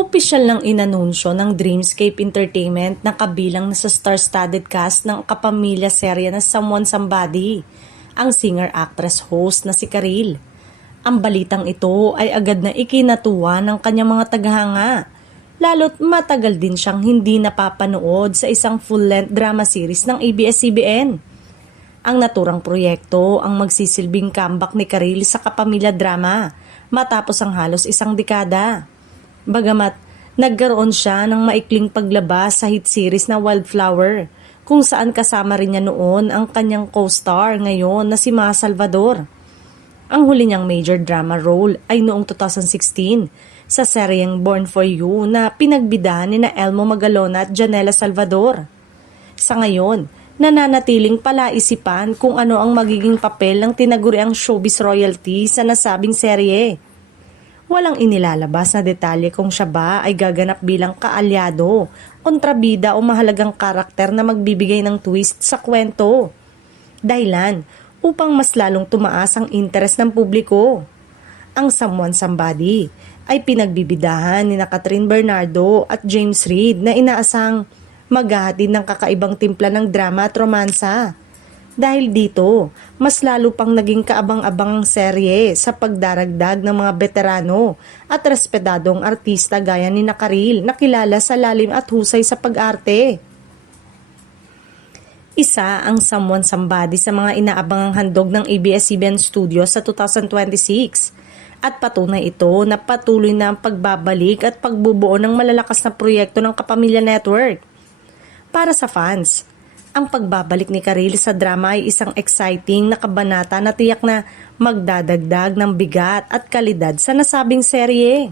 Opisyal ng inanunsyo ng Dreamscape Entertainment na kabilang na sa star-studded cast ng kapamilya serye na Someone Somebody, ang singer-actress-host na si Karil. Ang balitang ito ay agad na ikinatuwa ng kanyang mga tagahanga, lalo't matagal din siyang hindi napapanood sa isang full-length drama series ng ABS-CBN. Ang naturang proyekto ang magsisilbing comeback ni Karil sa kapamilya drama matapos ang halos isang dekada. Bagamat nagkaroon siya ng maikling paglabas sa hit series na Wildflower, kung saan kasama rin niya noon ang kanyang co-star ngayon na si Ma Salvador. Ang huli niyang major drama role ay noong 2016 sa seryeng Born for You na pinagbidahan ni na Elmo Magalona at Janela Salvador. Sa ngayon, nananatiling palaisipan kung ano ang magiging papel ng tinaguriang showbiz royalty sa nasabing serye. Walang inilalabas na detalye kung siya ba ay gaganap bilang kaalyado, kontrabida o mahalagang karakter na magbibigay ng twist sa kwento. Dahilan upang mas lalong tumaas ang interes ng publiko. Ang Someone Somebody ay pinagbibidahan ni Catherine Bernardo at James Reid na inaasang maghahatid ng kakaibang timpla ng drama at romansa. Dahil dito, mas lalo pang naging kaabang-abang ang serye sa pagdaragdag ng mga veterano at respetadong artista gaya ni Karil na kilala sa lalim at husay sa pag-arte. Isa ang Someone Somebody sa mga inaabangang handog ng ABS-CBN Studios sa 2026 at patunay ito na patuloy na ang pagbabalik at pagbubuo ng malalakas na proyekto ng Kapamilya Network. Para sa fans, ang pagbabalik ni Karil sa drama ay isang exciting na kabanata na tiyak na magdadagdag ng bigat at kalidad sa nasabing serye.